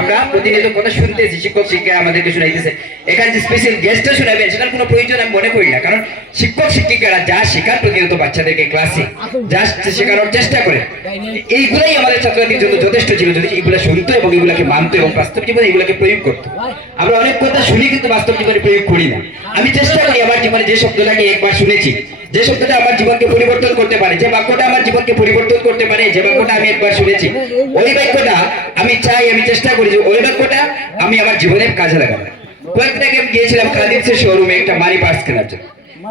আমরা প্রতিনিয়ত কথা শুনতেছি, শিক্ষক শিক্ষিকা আমাদেরকে শোনাইতেছে। এখানে যে স্পেশাল গেস্টটা শোনাবেন সেটার কোনো প্রয়োজন আমি মনে করি না, কারণ শিক্ষক শিক্ষিকারা যা শেখার প্রতিনিয়ত বাচ্চাদেরকে ক্লাসে যা শেখানোর চেষ্টা করে, এইগুলাই আমাদের ছাত্রছাত্রীর জন্য যথেষ্ট ছিল যদি এইগুলো শুনতো এবং এগুলোকে মানতো এবং বাস্তব জীবনে এগুলোকে প্রয়োগ করতো। আমরা অনেক কথা শুনি কিন্তু বাস্তব জীবনে প্রয়োগ করি না। আমি চেষ্টা করি আমার জীবনে যে শব্দটাকে একবার শুনেছি, যে শব্দটা আমার জীবনকে পরিবর্তন করতে পারে, যে বাক্যটা আমার জীবনকে পরিবর্তন করতে পারে, যে বাক্যটা আমি একবার শুনেছি, ওই বাক্যটা আমি চাই, আমি চেষ্টা করি যে ওই বাক্যটা আমি আমার জীবনের কাজে লাগাবো। কয়েকদিন আগে আমি গিয়েছিলাম খাদিমসের শোরুমে একটা মানি পার্স কেনার জন্য।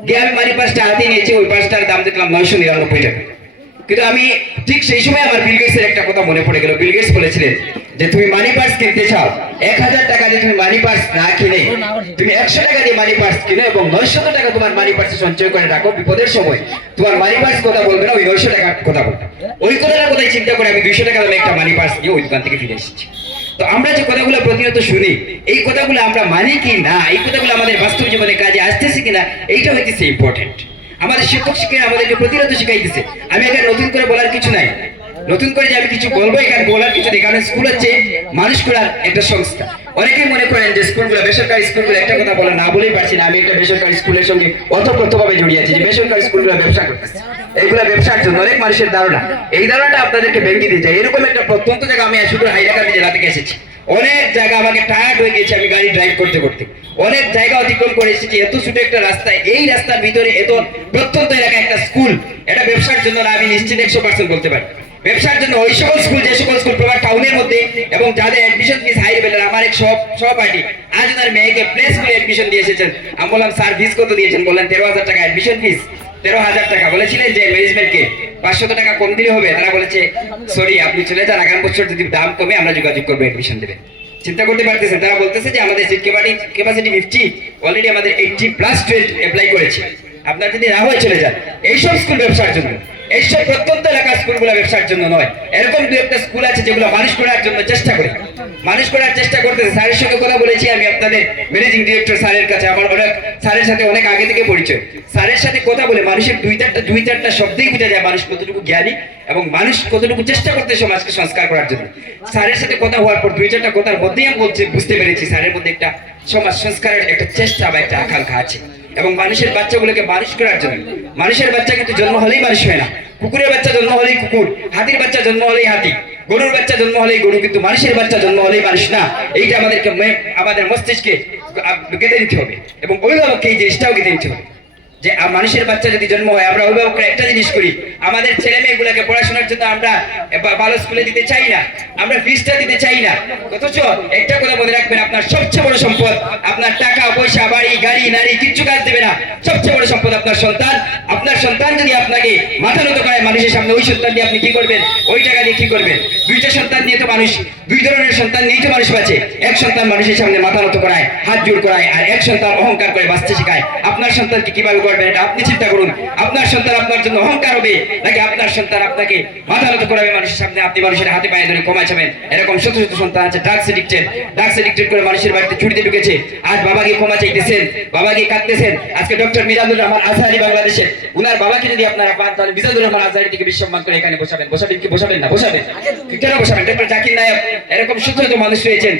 গিয়ে আমি মানি পার্সটা হাতে নিয়েছি, ওই পার্সটার দাম দেখলাম 999 টাকা। কিন্তু আমি ঠিক সেই সময় আমার বিল গেটসের একটা কথা মনে পড়ে গেল। বিল গেটস বলেছিলেন যে তুমি মানি পার্স কিনতে চাও, 1000 টাকা দিয়ে তুমি মানি পার্স না কিনে তুমি 100 টাকা দিয়ে মানি পার্স কিনো এবং 900 টাকা তোমার মানি পার্সে সঞ্চয় করে রাখো। বিপদের সময় তোমার মানি পার্স কথা বলবে না, ওই 900 টাকা কথা বলবে। ওই কথাটা কোথায় চিন্তা করে আমি 200 টাকা দামে একটা মানি পার্স নিয়ে ওই দোকান থেকে ফিরে এসেছি। তো আমরা যে কথাগুলো প্রতিনিয়ত শুনি, এই কথাগুলো আমরা মানি কি না, এই কথাগুলো আমাদের বাস্তব জীবনে কাজে আসতেছে কিনা, এইটা হইতেছে ইম্পর্টেন্ট। আমাদের শিক্ষক শিক্ষিকা আমাদেরকে প্রতিনিয়ত শিখাইতেছে। আমি এখানে নতুন করে বলার কিছু নাই, নতুন করে যে আমি কিছু বলবো এখানে বলার কিছু নেই, কারণ স্কুল হচ্ছে মানুষ করার একটা সংস্থা। অনেকেই মনে করেন যে স্কুলগুলো, বেসরকারি স্কুলগুলো, একটা কথা বলে না বলেই পারছি না, আমি একটা বেসরকারি স্কুলের সঙ্গে অতপ্রতভাবে জড়িয়ে আছি যে বেসরকারি স্কুলগুলো ব্যবসা করতেছে, এইগুলো ব্যবসার জন্য অনেক মানুষের ধারণা। এই ধারণাটা আপনাদেরকে ভেঙে দিয়ে যায়। এরকম একটা প্রত্যন্ত জায়গা, আমি শুধু হাইলাকান্দি জেলা থেকে এসেছি, অনেক জায়গা আমাকে টায়ার্ড হয়ে গেছে আমি গাড়ি ড্রাইভ করতে করতে, অনেক জায়গা অতিক্রম করে এসেছি। এত ছোট একটা রাস্তায়, এই রাস্তার ভিতরে এত প্রত্যন্ত এলাকায় একটা স্কুল, এটা ব্যবসার জন্য না, আমি নিশ্চিত 100% বলতে পারি। ব্যবসার জন্য ওই সকল স্কুল, যে সকল স্কুল প্রভাব টাউনের মধ্যে এবং যাদের অ্যাডমিশন ফিস হাই লেভেলের, আমার এক সহপাঠী আজ ওনার মেয়েকে প্লে স্কুলে অ্যাডমিশন দিয়ে এসেছেন। আমি বললাম স্যার ফিস কত দিয়েছেন? বললেন 13,000 টাকা অ্যাডমিশন ফিস। 13,000 টাকা। বলেছিলেন যে ম্যানেজমেন্টকে 500 টাকা কম দিলে হবে? তারা বলেছে সরি আপনি চলে যান, আগামী বছর যদি দাম কমে আমরা যোগাযোগ করবো, অ্যাডমিশন দেবেন। চিন্তা করতে পারতেছেন, তারা বলতেছে যে আমাদের সিট ক্যাপাসিটি 50, অলরেডি আমাদের 80+12 অ্যাপ্লাই করেছে, আপনার যদি না হয় চলে যান। এইসব স্কুল ব্যবসার জন্য, এইসব প্রত্যন্ত এলাকার স্কুলগুলো ব্যবসার জন্য নয়। এরকম দু একটা স্কুল আছে যেগুলো মানুষ করার জন্য চেষ্টা করে, মানুষ করার চেষ্টা করতেছে। স্যারের সঙ্গে কথা বলেছি আমি, আপনাদের ম্যানেজিং ডিরেক্টর স্যারের কাছে আমার অনেক, স্যারের সাথে অনেক আগে থেকে পরিচয়। স্যারের সাথে কথা বলে মানুষের দুই চারটা শব্দেই বোঝা যায় মানুষ কতটুকু জ্ঞানী এবং মানুষ কতটুকু চেষ্টা করতে সমাজকে সংস্কার করার জন্য। স্যারের সাথে কথা হওয়ার পর 2-4টা কথার মধ্যেই আমি বুঝতে পেরেছি স্যারের মধ্যে একটা সমাজ সংস্কারের একটা চেষ্টা বা একটা আকাঙ্ক্ষা আছে। এবং মানুষের বাচ্চাগুলোকে মানুষ করার জন্য, মানুষের বাচ্চা কিন্তু জন্ম হলেই মানুষ হয় না, কুকুরের বাচ্চা জন্ম হলেই কুকুর, হাতির বাচ্চা জন্ম হলেই হাতি, গরুর বাচ্চা জন্ম হলেই গরু, কিন্তু মানুষের বাচ্চা জন্ম হলেই মানুষ না। এইটা আমাদেরকে আমাদের মস্তিষ্কে গেঁথে দিতে হবে এবং অভিভাবককে এই জিনিসটাও গেঁথে দিতে হবে যে মানুষের বাচ্চা যদি জন্ম হয়, আমরা অভিভাবকরা একটা জিনিস করি, আমাদের ছেলে মেয়েগুলোকে পড়াশোনার জন্য আমরা ভালো স্কুলে দিতে চাই না, আমরা ফিসটা দিতে চাই না। অথচ একটা কথা মনে রাখবেন, আপনার সবচেয়ে বড় সম্পদ আপনার টাকা পয়সা, বাড়ি গাড়ি নারী কিচ্ছু কাজ দেবে না। সবচেয়ে বড় সম্পদ আপনার সন্তান। আপনার সন্তান যদি আপনাকে মাথা নত করে মানুষের সামনে, ওই সন্তান দিয়ে আপনি কি করবেন? ওই টাকা দিয়ে কি করবেন? দুইটা সন্তান নিয়ে তো মানুষ, দুই ধরনের সন্তান নিয়েই তো মানুষ বাঁচে। এক সন্তান মানুষের সামনে মাথা নত করায়, হাত জোর করায়, আর এক সন্তান অহংকার করে বাঁচতে শেখায়। আপনার সন্তানকে কিভাবে করবেন এটা আপনি চিন্তা করুন। আপনার সন্তান আপনার জন্য অহংকার হবে, নাকি আপনার সন্তান আপনাকে মাথা নত করাবে মানুষের সামনে, আপনি মানুষের হাতে পায়ে ধরে ক্ষমা চাবেন? এরকম শত শত সন্তান আছে ড্রাগস এডিক্টেড করে মানুষের বাড়িতে চুরিতে ঢুকেছে, আজ বাবাকে ক্ষমা চাইতেছেন, বাবাকে কাঁদতেছেন। আজকে ডক্টর মিজানুর রহমান আজহারি বাংলাদেশের, উনার বাবাকে যদি আপনারা পান তাহলে মিজানুর রহমান আজহারি থেকে বিসম্মান করে এখানে বসাবেন কি বসাবেন না? বসাবেন। কেন বসাবেন? ডক্টর জাকির নায়েক, এরকম শত শত মানুষ রয়েছেন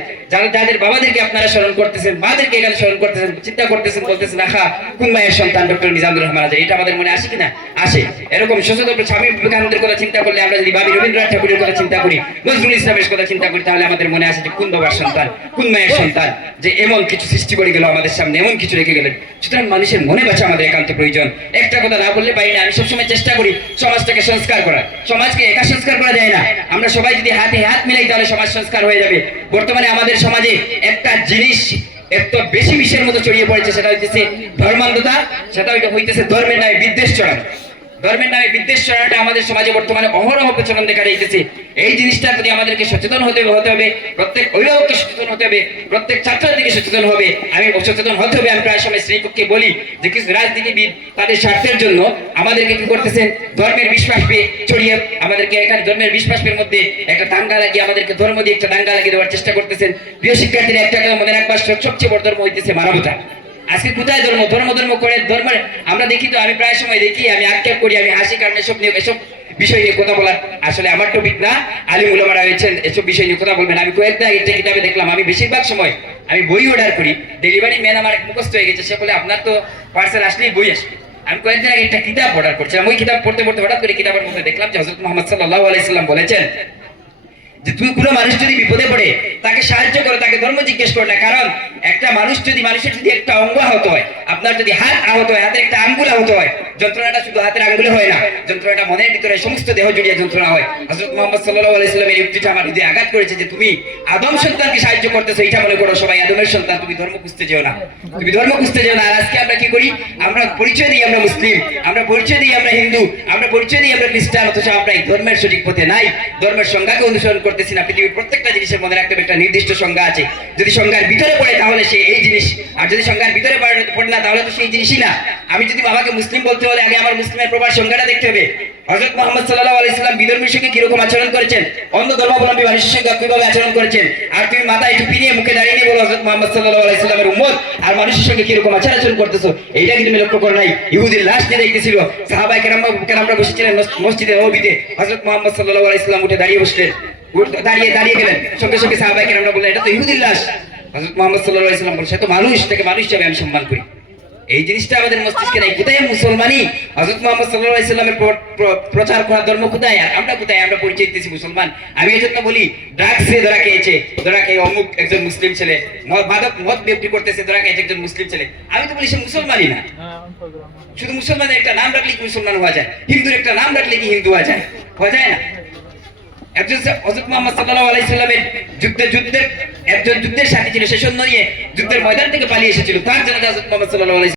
যাদের বাবাদেরকে আপনারা স্মরণ করতেছেন, মাদেরকে এখানে স্মরণ করতেছেন, চিন্তা করতেছেন, বলতেছেন আহা কোন মায়ের সন্তান ডক্টর মিজানুর রহমান আজহারি। এটা আমাদের মনে আসে কিনা? আসে। এরকম শত শত স্বামী বিবেকানন্দের কথা চিন্তা করলে, আমরা যদি ভাবি রবীন্দ্রনাথ ঠাকুরের কথা চিন্তা করি, নজরুল ইসলামের কথা চিন্তা করি, তাহলে আমাদের মনে আসে যে কোন বাবার সন্তান, কোন মায়ের সন্তান যে এমন কিছু সৃষ্টি করে গেল আমাদের সামনে, এমন কিছু রেখে গেলেন। সুতরাং মানুষের মনে বাঁচা আমাদের একান্ত প্রয়োজন। একটা কথা না বললে পারি না, আমি সবসময় চেষ্টা করি সমাজটাকে সংস্কার করার। সমাজকে একা সংস্কার করা যায় না, আমরা সবাই যদি হাতে হাত মিলাই তাহলে সমাজ সংস্কার হয়ে যাবে। বর্তমানে আমাদের সমাজে একটা জিনিস এত বেশি বিষের মতো ছড়িয়ে পড়েছে, সেটা হইতেছে ধর্মান্ধতা, সেটা হইতেছে ধর্মের নামে বিদ্বেষ ছড়ানো। ধর্মের নামে বিদ্বেষ ছড়ানোটা আমাদের সমাজে বর্তমানে অহরহ প্রচলন দেখা যাইতেছে। এই জিনিসটার প্রতি আমাদেরকে সচেতন হতে হবে, প্রত্যেক অভিভাবককে সচেতন হতে হবে, প্রত্যেক ছাত্রছাত্রীকে সচেতন হবে। আমি সচেতন হতে হবে। আমি প্রায় সময় শ্রীকক্ষে বলি যে কিছু রাজনীতিবিদ তাদের স্বার্থের জন্য আমাদেরকে কি করতেছেন, ধর্মের বিশ্বাস ছড়িয়ে আমাদেরকে এখানে ধর্মের বিশ্বাসের মধ্যে একটা দাঙ্গা লাগিয়ে, আমাদেরকে ধর্ম দিয়ে একটা দাঙ্গা লাগিয়ে দেওয়ার চেষ্টা করতেছেন। প্রিয় শিক্ষার্থীরা, একটা কথা মনে রাখবার, সবচেয়ে বড় ধর্ম হইতেছে মানবতা। আজকে কোথায় ধর্ম করে ধর্মের আমরা দেখি তো, আমি প্রায় সময় দেখি, আমি আক্ষেপ করি, আমি হাসি, কারণ এসব বিষয় নিয়ে কথা বলার আসলে আমার টপিক না। আলিম উলামারা হয়েছেন এসব বিষয় নিয়ে কথা বলবেন। আমি কয়েকটা একটা কিতাবে দেখলাম, আমি বেশিরভাগ সময় আমি বই অর্ডার করি, ডেলিভারি ম্যান আমার মুখস্থ হয়ে গেছে, সে বলে আপনার তো পার্সেল আসলেই বই আসবে। আমি কয়েকদিন আগে একটা কিতাব অর্ডার করছিলাম, ওই কিতাব পড়তে পড়তে হঠাৎ করে কিতাবের মধ্যে দেখলাম যে হযরত মুহাম্মদ সাল্লাল্লাহু আলাইহি সাল্লাম বলেছেন যে তুমি কোনো মানুষ যদি বিপদে পড়ে তাকে সাহায্য করো, তাকে ধর্ম জিজ্ঞেস করো না। কারণ একটা মানুষের যদি একটা অঙ্গ আহত হয়, আপনার যদি হাত আহত হয়, হাতের একটা আঙ্গুল আহত হয়, যন্ত্রণাটা শুধু হাতের আঙ্গুলে হয় না, যন্ত্রণাটা মনের ভিতরে সমস্ত দেহ জুড়িয়ে যন্ত্রণা হয়। হযরত মুহাম্মদ সাল্লাল্লাহু আলাইহি সাল্লামের এই উক্তিটা আমার হৃদয়ে আঘাত করেছে যে তুমি আদম সন্তানকে সাহায্য করতেছো, এটা মনে করো সবাই আদমের সন্তান, তুমি ধর্ম খুঁজতে যেও না, তুমি ধর্ম খুঁজতে যেও না। আর আজকে আমরা কি করি? আমরা পরিচয় দিই আমরা মুসলিম, আমরা পরিচয় দিই আমরা হিন্দু, আমরা পরিচয় দিই আমরা খ্রিস্টান, অথচ আমরা এই ধর্মের সঠিক পথে নাই, ধর্মের সংজ্ঞাকে অনুসরণ করতেছি না। পৃথিবীর প্রত্যেকটা জিনিসের মনে রাখতে হবে একটা নির্দিষ্ট সংজ্ঞা আছে। যদি সংজ্ঞার ভিতরে পড়ে তাহলে সে এই জিনিস, আর যদি সংজ্ঞার ভিতরে পড়ে না তাহলে তো সেই জিনিসই না। আমি যদি বাবাকে মুসলিম বলতে হলে আগে আমার মুসলিমের প্রপার সংজ্ঞাটা দেখতে হবে। হযরত মুহাম্মদ সাল্লাল্লাহু আলাইহি সাল্লাম বিধর্মীর সঙ্গে কিরকম আচরণ করেছেন, অন্য ধর্মাবলম্বী মানুষের সঙ্গে কিভাবে আচরণ করেছেন, আর তুমি মাথায় টুপি নিয়ে মুখে দাঁড়িয়ে নিয়ে বলো হযরত মুহাম্মদ সাল্লাল্লাহু আলাইহি সাল্লামের উম্মত, আর মানুষের সঙ্গে কিরকম আচরণ করতেছো, এইটা কিন্তু তুমি লক্ষ্য করো নাই। ইহুদির লাশ নিয়ে দেখতেছিল, সাহাবায়ে কেরামরা বসেছিলেন মসজিদে নববীতে, হযরত মুহাম্মদ সাল্লাল্লাহু আলাইহি সাল্লাম উঠে দাঁড়িয়ে বসলেন, দাঁড়িয়ে গেলেন, সঙ্গে সঙ্গে সাহাবায়ে কেরামরা বললেন এটা তো ইহুদির লাশ। হযরত মুহাম্মদ সাল্লাল্লাহু আলাইহি সাল্লাম বললেন সে তো মানুষ, তাকে মানুষ হিসেবে আমি সম্মান করি। এই জিনিসটা আমাদের মস্তিষ্কে নাই। কোথায় মুসলমানি? হযরত মুহাম্মদ সাল্লাল্লাহু আলাইহি সাল্লামের প্রচার করা ধর্ম কোথায়? আর আমরা কোথায়? আমরা পরিচয় দিতেছি মুসলমান। আমি এজন্য বলি ড্রাগসে ধরা খেয়েছে, ধরা খেয়ে অমুক একজন মুসলিম ছেলে, মদ বিক্রি করতেছে, ধরা খেয়েছে একজন মুসলিম ছেলে, আমি তো বলি সে মুসলমানই না। শুধু মুসলমানের একটা নাম রাখলে কি মুসলমান হওয়া যায়? হিন্দুর একটা নাম রাখলে কি হিন্দু হওয়া যায়? হওয়া যায় না। একজন হযরত মুহাম্মদ সাল্লাল্লাহু আলাইহি সাল্লামের যুদ্ধের সাথী ছিল, সে সৈন্য নিয়ে যুদ্ধের ময়দান থেকে পালিয়ে এসেছিল, তার জন্য হযরত মুহাম্মদ সাল্লাল্লাহু আলাইহি